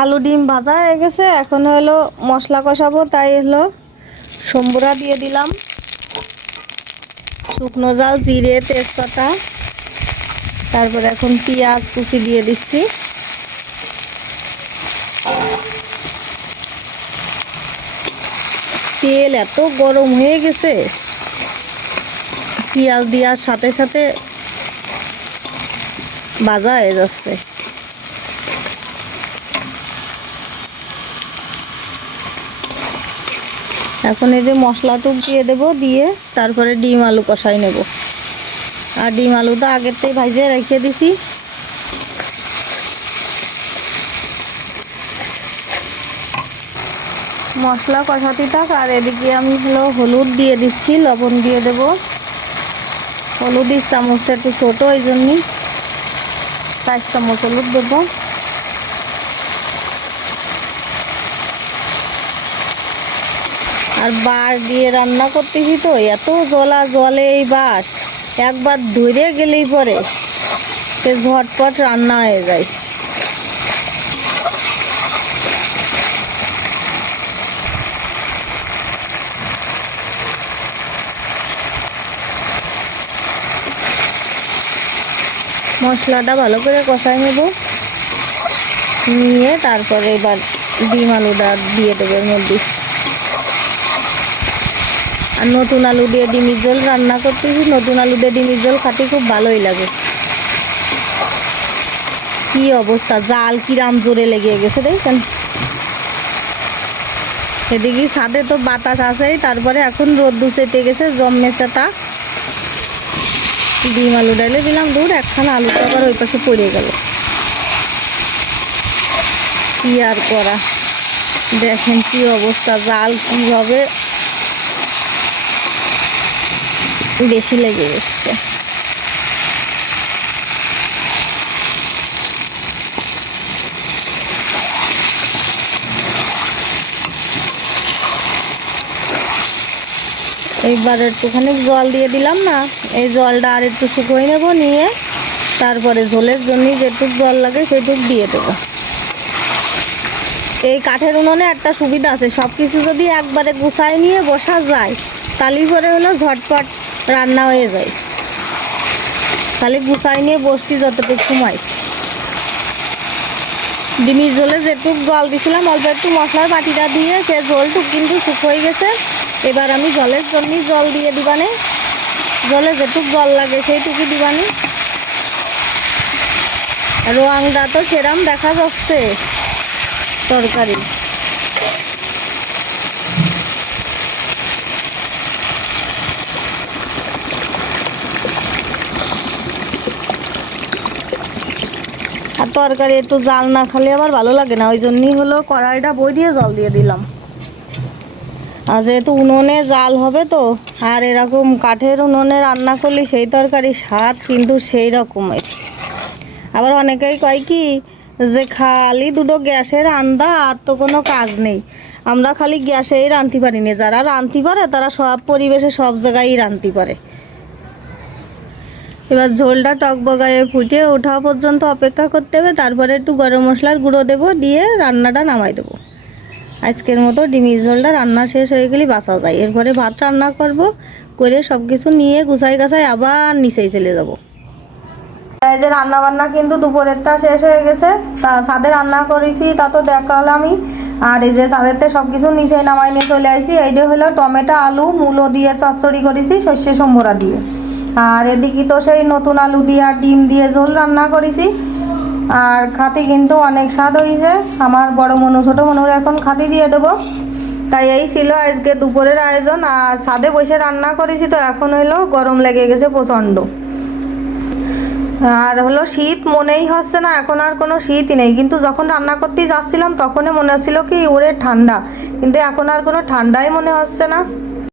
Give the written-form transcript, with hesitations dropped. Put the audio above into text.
আলু ডিম ভাজা হয়ে গেছে। এখন হলো মশলা কষাবো, তাই হলো সম্বুরা দিয়ে দিলাম, শুকনো জাল, জিরে, তেজপাতা, তারপরে এখন পেঁয়াজ কুচি দিয়ে দিচ্ছি। তেল এত গরম হয়ে গেছে, পেঁয়াজ দেওয়ার সাথে সাথে ভাজা হয়ে যাচ্ছে। এখন এই যে মশলাটুক দিয়ে দেব, দিয়ে তারপরে ডিম আলু কষাই নেব। আর ডিম আলুটা আগের থেকে ভাজিয়ে রেখে দিছি। মশলা কষাতে থাক, আর এদিকে আমি হলো হলুদ দিয়ে দিচ্ছি, লবণ দিয়ে দেব। হলুদের চামচটা একটু ছোটো, এই জন্যই 4 চামচ হলুদ দেবো। আর বাঁশ দিয়ে রান্না করতেছি তো, এত জ্বলা জলে এই বাঁশ, একবার ধরে গেলেই পরে সে ঝটপট রান্না হয়ে যায়। মশলাটা ভালো করে কষাই নেব, নিয়ে তারপরে এবার ডিম আলুটা দিয়ে দেবো এর মধ্যে। আর নতুন আলু দিয়ে ডিমের ঝোল রান্না করতেছি, নতুন আলু দিয়ে ডিমের ঝোল খেতে খুব ভালোই লাগে। কি অবস্থা, জাল কিরাম জোরে লেগে গেছে দেখছেন। এদিকে ছাদে তো বাতাস আছেই, তারপরে এখন রোদ্দুর চেতে গেছে জম্মেছেটা। ডিম আলু ডাইলে দিলাম, দূর একখানা আলুটা আবার ওই পাশে পড়ে গেল। কি আর করা, দেখেন কি অবস্থা, জাল কিভাবে বেশি লেগে গেছে। এইবার একটুখানি জল দিয়ে দিলাম না, এই জলটা আর একটু শুকিয়ে নেব, নিয়ে তারপরে ঝোলের জন্য যেটুক জল লাগে সেটুক দিয়ে দেবো। এই কাঠের উনুনে একটা সুবিধা আছে, সব কিছু যদি একবারে গুছাই নিয়ে বসা যায় তালি করে হলো ঝটপট রান্না হয়ে যায়। খালি গুছাই নিয়ে বসছি যতটুকু সময়। ডিমের ঝোলে যেটুক জল দিছিলাম, অল্প একটু মশলার বাটিটা দিয়ে সে ঝোলটুক কিন্তু শুকিয়ে গেছে। এবার আমি জলের জন্য জল দিয়ে দিবানে, জলে যেটুক জল লাগে সেইটুকুই দিবানি। রোয়াংটা তো সেরাম দেখা যাচ্ছে তরকারি। আর তরকারি একটু জাল না খালে আবার ভালো লাগে না, ওই জন্যই হলো কড়াইটা বই দিয়ে জল দিয়ে দিলাম। আর যেহেতু উনুনে জাল হবে তো, আর এরকম কাঠের উনুনে রান্না করলে সেই তরকারি স্বাদ কিন্তু সেই রকমের। আবার অনেকেই কয় কি যে খালি দুটো গ্যাসের রান্দা আর তো কোনো কাজ নেই, আমরা খালি গ্যাসেই রাঁধতে পারি না। যারা রাঁধতে পারে তারা সব পরিবেশে সব জায়গায় রাঁধতে পারে। এবার ঝোলটা টকবগায়ে ফুটিয়ে ওঠা পর্যন্ত অপেক্ষা করতে হবে, তারপরে একটু গরম মশলার গুঁড়ো দেবো, দিয়ে রান্নাটা নামাই দেবো। আজকের মতো ডিমের ঝোলটা রান্না শেষ হয়ে গেলে বাঁচা যায়। এরপরে ভাত রান্না করব, করে সব কিছু নিয়ে গুছাই গাছাই আবার নিচেই চলে যাব। এই যে রান্না বান্না কিন্তু দুপুরেরটা শেষ হয়ে গেছে, তা ছাদে রান্না করেছি তা তো দেখালামই। আর এই যে ছাদেরতে সব কিছু নিচে নামাই নিয়ে চলে আসি। এইটা হলো টমেটো আলু মূলো দিয়ে চচ্চড়ি করেছি সর্ষে সম্বরা দিয়ে। আর এদিকে তো সেই নতুন আলু দিয়ে আর ডিম দিয়ে ঝোল রান্না করেছি। আর খাতি কিন্তু অনেক স্বাদ হয়েছে। আমার বড় মনু ছোটো মনুর এখন খাতি দিয়ে দেবো। তাই এই ছিল আজকে দুপুরের আয়োজন। আর ছাদে বসে রান্না করেছি তো এখন হলো গরম লেগে গেছে প্রচণ্ড। আর হলো শীত মনেই হচ্ছে না, এখন আর কোনো শীতই নেই। কিন্তু যখন রান্না করতে যাচ্ছিলাম তখনই মনে হচ্ছিল কি ওরে ঠান্ডা, কিন্তু এখন আর কোনো ঠান্ডাই মনে হচ্ছে না।